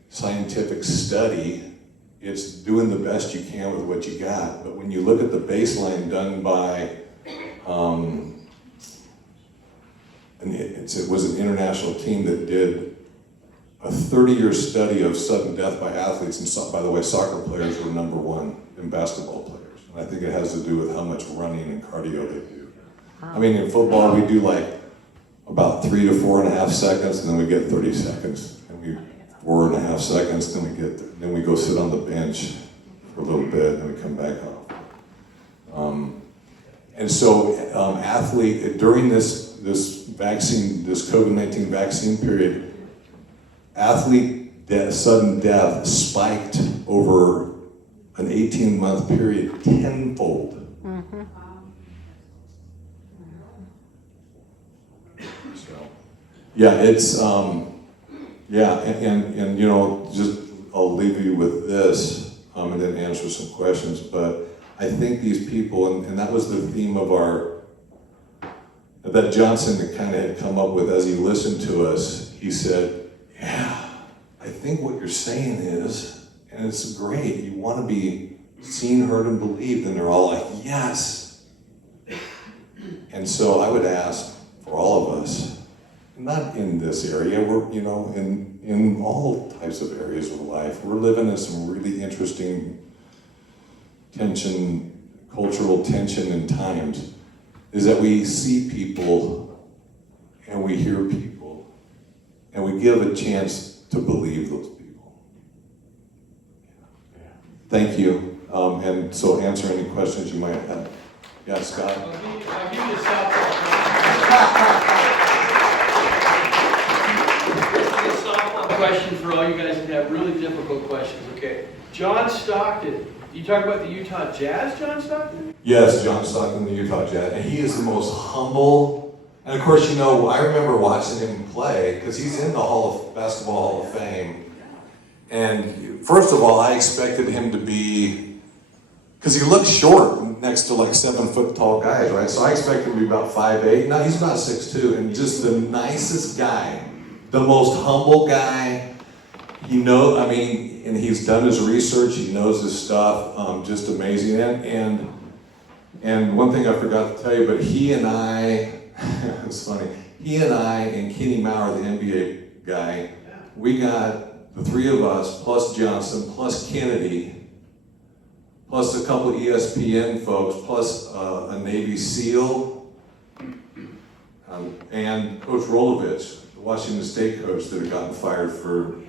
scientific study. It's doing the best you can with what you got. But when you look at the baseline done by, it was an international team that did a 30-year study of sudden death by athletes. And by the way, soccer players were number 1 in basketball players. And I think it has to do with how much running and cardio they do. I mean, in football, we do like about 3 to 4.5 seconds, and then we get 30 seconds. And we 4.5 seconds, then we go sit on the bench for a little bit, and then we come back off. And so, during this COVID-19 vaccine period, sudden death spiked over an 18-month period tenfold. Mm-hmm. Yeah, it's, and you know, just, I'll leave you with this, and then answer some questions, but I think these people, and that was the theme of that Johnson kind of had come up with as he listened to us. He said, yeah, I think what you're saying is, and it's great, you want to be seen, heard, and believed, and they're all like, yes. And so I would ask for all of us, not in this area, we're, you know, in all types of areas of life, we're living in some really interesting cultural tension and times, is that we see people and we hear people and we give a chance to believe those people. Thank you. And so answer any questions you might have. Yeah, Scott? I'll give you a softball question for all you guys that have really difficult questions, okay? John Stockton. You talk about the Utah Jazz, John Stockton? Yes, John Stockton, the Utah Jazz. And he is the most humble. And of course, you know, I remember watching him play because he's in the Basketball Hall of Fame. And first of all, I expected him to be, because he looks short next to like 7-foot tall guys, right? So I expected him to be about 5'8". No, he's about 6'2", and just the nicest guy, the most humble guy. He knows, I mean, and he's done his research, he knows his stuff, just amazing. And one thing I forgot to tell you, but he and I, it's funny, he and I and Kenny Maurer, the NBA guy, we got the 3 of us, plus Johnson, plus Kennedy, plus a couple of ESPN folks, plus a Navy SEAL, and Coach Rolovich, the Washington State coach that had gotten fired for,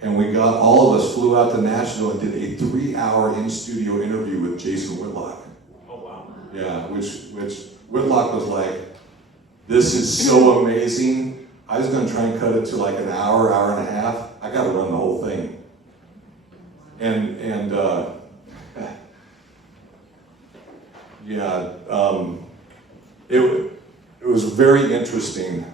And we got, all of us flew out to Nashville and did a 3-hour in-studio interview with Jason Whitlock. Oh, wow. Yeah, which Whitlock was like, this is so amazing. I was gonna try and cut it to like an hour, hour and a half. I gotta run the whole thing. It was very interesting.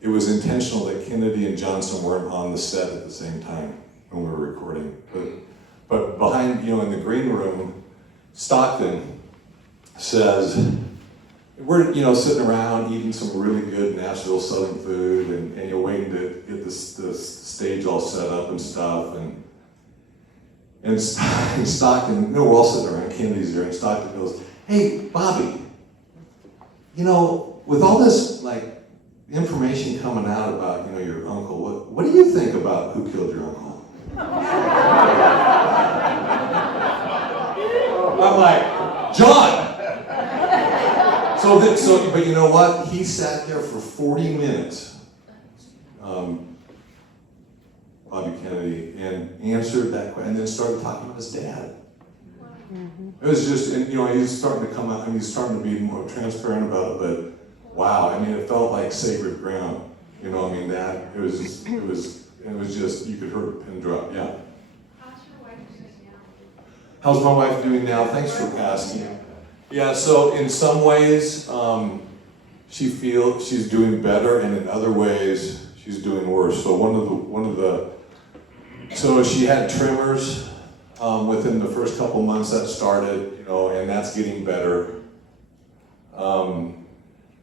It was intentional that Kennedy and Johnson weren't on the set at the same time when we were recording. But behind, you know, in the green room, Stockton says, we're, sitting around eating some really good Nashville Southern food, and you're waiting to get the stage all set up and stuff, and Stockton, we're all sitting around, Kennedy's there, and Stockton goes, "Hey, Bobby, with all this, information coming out about, your uncle, what do you think about who killed your uncle?" I'm like, "John!" But you know what? He sat there for 40 minutes, Bobby Kennedy, and answered that question, and then started talking about his dad. It was just, and he's starting to come out, he's starting to be more transparent about it, but wow, it felt like sacred ground. It was just, you could hear a pin drop, yeah. How's your wife doing now? How's my wife doing now? Thanks for asking. Yeah, so in some ways, she feels she's doing better, and in other ways, she's doing worse. So so she had tremors within the first couple months that started, and that's getting better.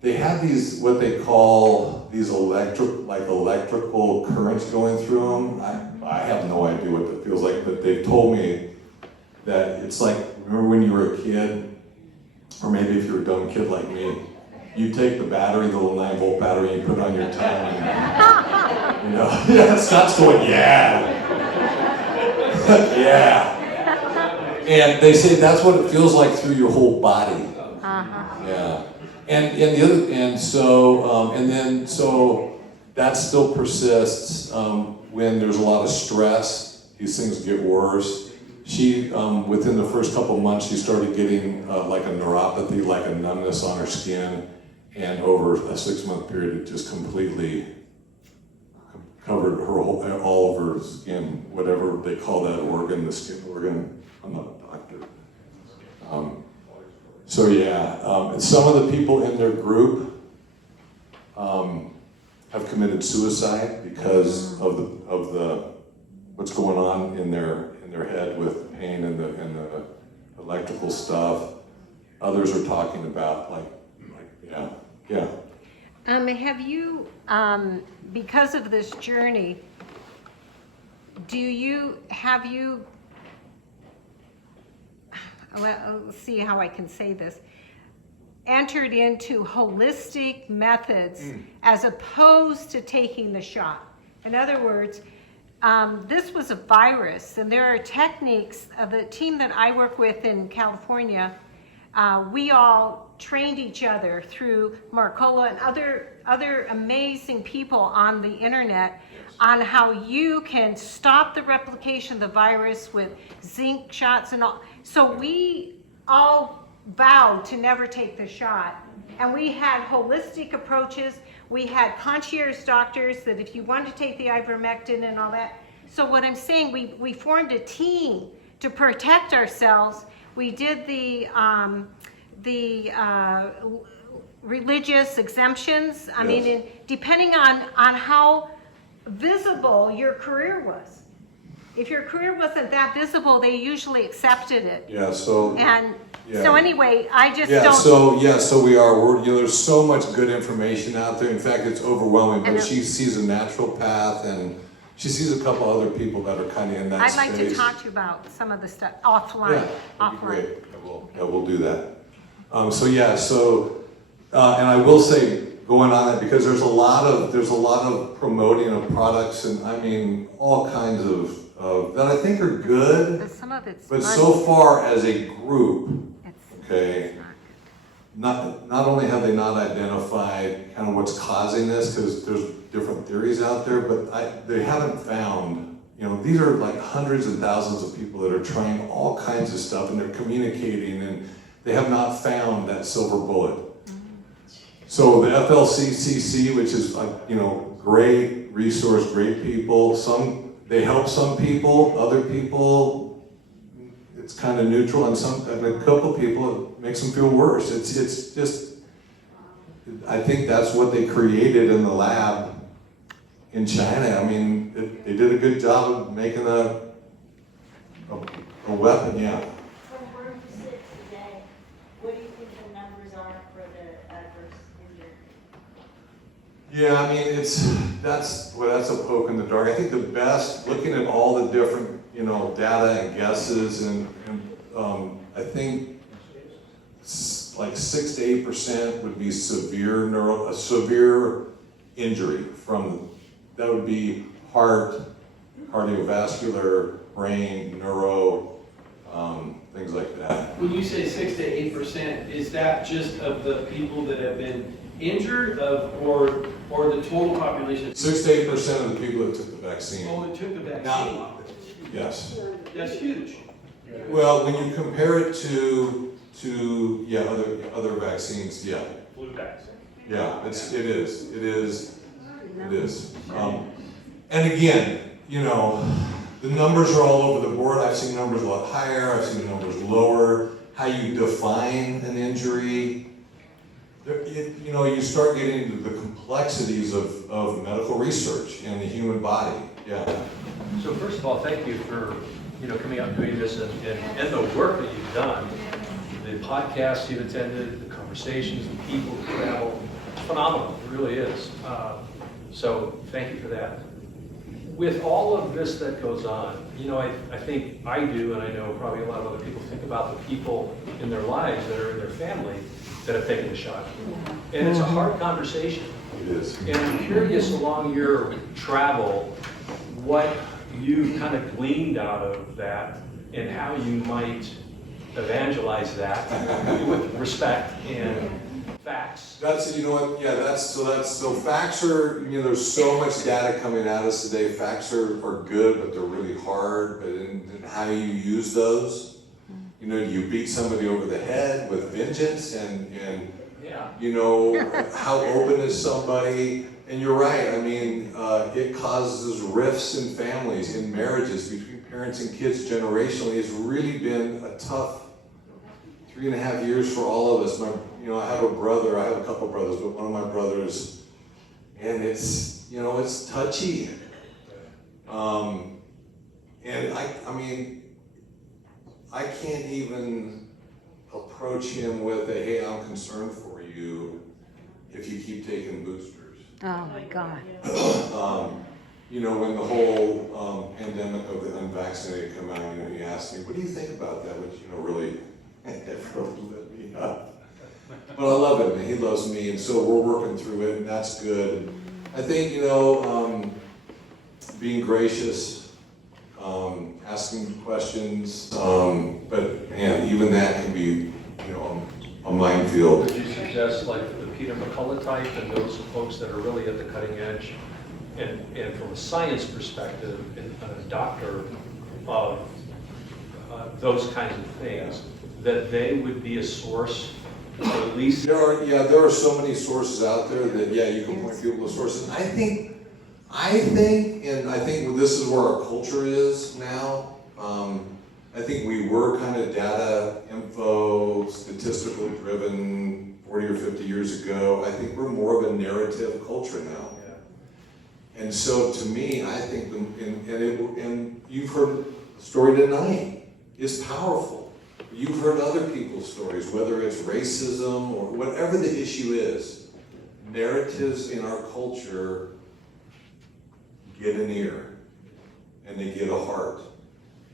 They have these, what they call these electrical currents going through them. I have no idea what that feels like, but they've told me that it's like, remember when you were a kid, or maybe if you're a dumb kid like me, you take the battery, the little 9-volt battery, and you put it on your tongue, and, Scott's going, yeah. Yeah. And they say that's what it feels like through your whole body. Yeah. So that still persists when there's a lot of stress. These things get worse. She, within the first couple months, she started getting like a neuropathy, like a numbness on her skin, and over a 6-month period, it just completely covered her all of her skin, whatever they call that organ, the skin organ. I'm not a doctor. And some of the people in their group have committed suicide because of the what's going on in their head with pain and the electrical stuff. Others are talking about yeah. Have you, because of this journey, let's see how I can say this, entered into holistic methods as opposed to taking the shot? In other words, this was a virus, and there are techniques. The team that I work with in California, we all trained each other through Marcola and other amazing people on the internet on how you can stop the replication of the virus with zinc shots and all. So we all vowed to never take the shot, and we had holistic approaches. We had concierge doctors that if you wanted to take the ivermectin and all that. So what I'm saying, we formed a team to protect ourselves. We did the religious exemptions. I mean, depending on how visible your career was. If your career wasn't that visible, they usually accepted it. Yeah. So. And so anyway, I just yeah, don't. So we are. There's so much good information out there. In fact, it's overwhelming. But she sees a naturopath, and she sees a couple other people that are kind of in that I'd space. like to talk to you about some of the stuff offline. Yeah, that'd be great. We'll do that. And I will say, going on it, because there's a lot of promoting of products, and all kinds of that I think are good. But some of it's. But so far as a group, okay, not only have they not identified kind of what's causing this, because there's different theories out there, but they haven't found. These are like hundreds and thousands of people that are trying all kinds of stuff, and they're communicating, and they have not found that silver bullet. So the FLCCC, which is great resource, great people. They help some people, other people it's kind of neutral, and a couple of people it makes them feel worse. It's just, I think that's what they created in the lab in China. They did a good job of making a weapon, yeah. From where you sit today, what do you think the numbers are for the Yeah, I mean, that's a poke in the dark. I think the best, looking at all the different, data and guesses, and I think like 6 to 8% would be severe injury from, that would be heart, cardiovascular, brain, neuro, things like that. When you say 6 to 8%, is that just of the people that have been injured or the total population? 6 to 8% of the people that took the vaccine. Oh, that took the vaccine. Now, yes. That's huge. Well, when you compare it to other vaccines, yeah. Flu vaccine. Yeah, it is. And again, the numbers are all over the board. I've seen numbers a lot higher, I've seen numbers lower. How you define an injury, you start getting into the complexities of medical research and the human body. Yeah. So first of all, thank you for coming out and doing this and the work that you've done. The podcasts you've attended, the conversations, the people, the travel, phenomenal. It really is. So thank you for that. With all of this that goes on, I think I do, and I know probably a lot of other people think about the people in their lives that are in their family that have taken the shot. And it's a hard conversation. It is. And I'm curious along your travel, what you kind of gleaned out of that and how you might evangelize that with respect and facts. That's, so facts are, there's so much data coming at us today. Facts are good, but they're really hard. But in how you use those, you beat somebody over the head with vengeance and Yeah. how open is somebody? And you're right, I mean, it causes rifts in families, in marriages, between parents and kids generationally. It's really been a tough 3.5 years for all of us. I have a couple brothers, but one of my brothers, and it's touchy. And I can't even approach him with hey, I'm concerned for you if you keep taking boosters. Oh, my God. When the whole pandemic of the unvaccinated came out, he asked me, what do you think about that? Which, really, lit me up. But I love him, and he loves me, and so we're working through it, and that's good. And I think, being gracious, asking questions, but man, even that can be, a minefield. Would you suggest like the Peter McCullough type and those folks that are really at the cutting edge and from a science perspective and a doctor of those kinds of things, that they would be a source, or at least? There are so many sources out there that, you can point people to sources. I think this is where our culture is now. I think we were kind of data, info, statistical driven 40 or 50 years ago. I think we're more of a narrative culture now. Yeah. And so to me, I think, and you've heard the story tonight, is powerful. You've heard other people's stories, whether it's racism or whatever the issue is. Narratives in our culture get an ear, and they get a heart,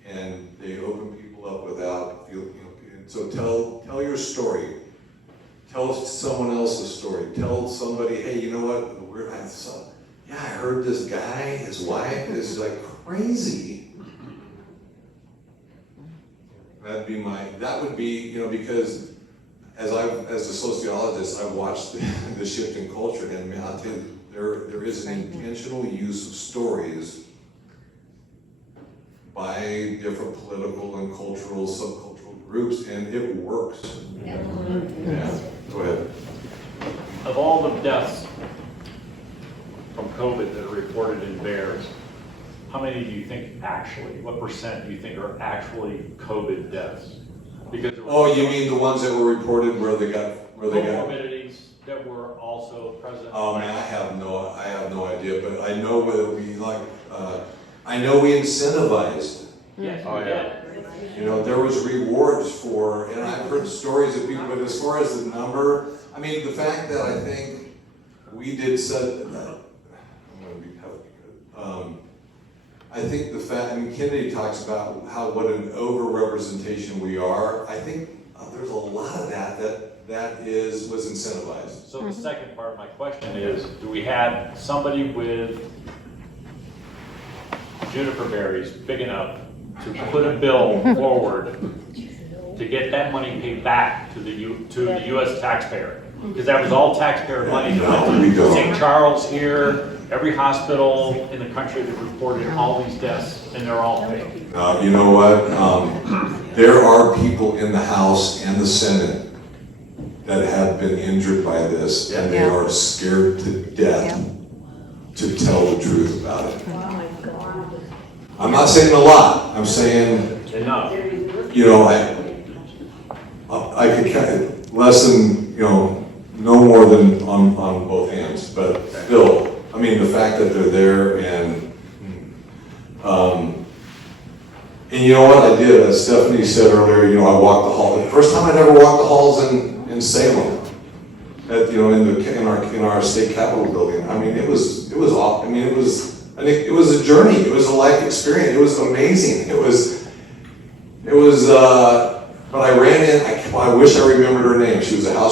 and they open people up without feeling. So tell your story. Tell someone else's story. Tell somebody, hey, you know what? I heard this guy, his wife is like crazy. That would be, because as a sociologist, I've watched the shift in culture, and I'll tell you, there is an intentional use of stories by different political and cultural, subcultural groups, and it works. Yeah. Go ahead. Of all the deaths from COVID that are reported in bears, how many do you think what percent do you think are actually COVID deaths? Because you mean the ones that were reported where they got comorbidities that were also present? Oh man, I have no idea, but I know that I know we incentivized. Yes. Oh yeah. There was rewards for, and I've heard stories of people, but as far as the number, the fact that I think we did set, I'm gonna be good. I think the fact, I mean, Kennedy talks about what an over-representation we are. I think there's a lot of that was incentivized. So the second part of my question is, do we have somebody with juniper berries big enough to put a bill forward to get that money paid back to the U.S. taxpayer? Because that was all taxpayer money that went we to don't. St. Charles here, every hospital in the country that reported all these deaths, and they're all fake. You know what? There are people in the House and the Senate that have been injured by this, and they are scared to death to tell the truth about it. I'm not saying a lot. I'm saying, Enough. you know, I could count less than, you know, no more than on both hands. But still, I mean, the fact that they're there and you know what I did, as Stephanie said earlier, you know, I walked the hall. The first time I ever walked the halls in Salem, at, you know, in our state capitol building. I mean, it was awesome. I mean, it was a journey. It was a life experience. It was amazing. It was. But I ran in. I wish I remembered her name. She was a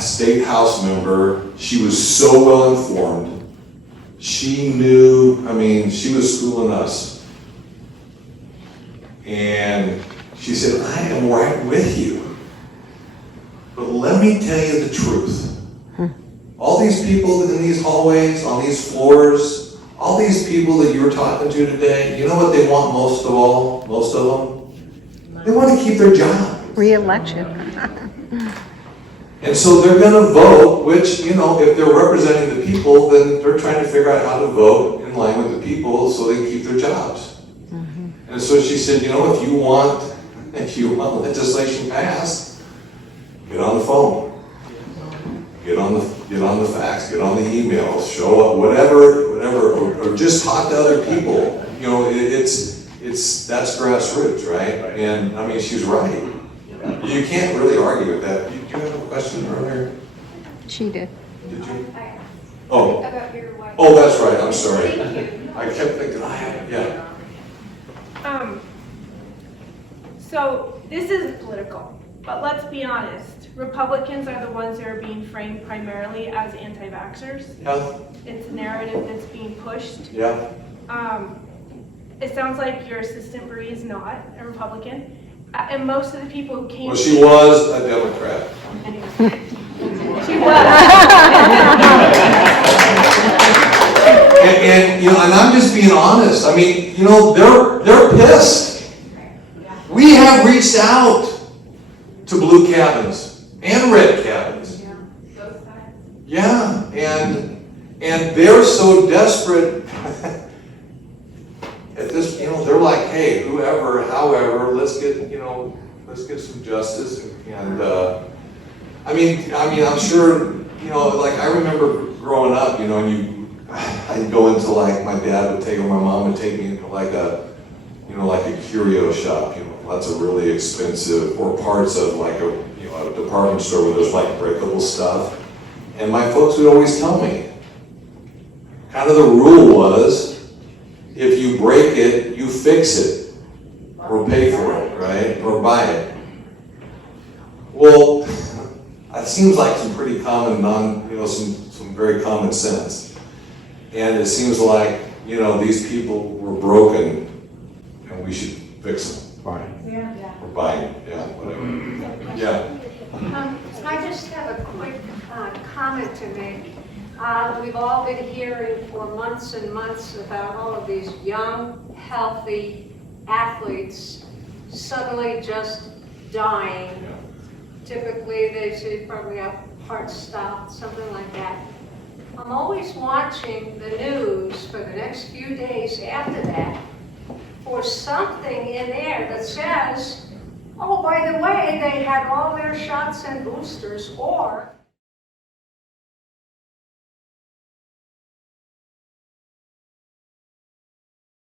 state house member. She was so well informed. She knew. I mean, she was schooling us. And she said, I am right with you. But let me tell you the truth. All these people in these hallways, on these floors, all these people that you were talking to today, you know what they want most of all? Most of them? They want to keep their job. Re-election. And so they're going to vote, which, you know, if they're representing the people, then they're trying to figure out how to vote in line with the people so they can keep their jobs. And so she said, you know, if you want legislation passed, get on the phone, get on the fax, get on the emails, show up, whatever, or just talk to other people. You know, that's grassroots, right? And I mean, she's right. You can't really argue with that. Do you have a question earlier? She did. Did you? I asked Oh, about your wife. oh, that's right. I'm sorry. Thank you. I kept thinking I had it. Yeah. So this is political, but let's be honest. Republicans are the ones that are being framed primarily as anti-vaxxers. Yeah. It's a narrative that's being pushed. Yeah. It sounds like your assistant Bree is not a Republican, and most of the people who came. Well, she was a Democrat. Anyway. She was. And you know, and I'm just being honest. I mean, you know, they're pissed. We have reached out to blue cabins and red cabins. Yeah, and they're so desperate at this. You know, they're like, hey, whoever, however, let's get some justice. And I mean, I'm sure. You know, like I remember growing up. You know, I'd go into like my dad would take or my mom would take me into like a curio shop, you know, lots of really expensive, or parts of like a department store where there's like breakable stuff. And my folks would always tell me, kind of the rule was, if you break it, you fix it, or pay for it, right, or buy it. Well, that seems like some pretty common, some very common sense. And it seems like, you know, these people were broken, and we should fix them. Yeah. Or buy them, yeah, whatever. Yeah. I just have a quick comment to make. We've all been hearing for months and months about all of these young, healthy athletes suddenly just dying. Yeah. Typically, they say probably have heart stopped, something like that. I'm always watching the news for the next few days after that for something in there that says, oh, by the way, they had all their shots and boosters, or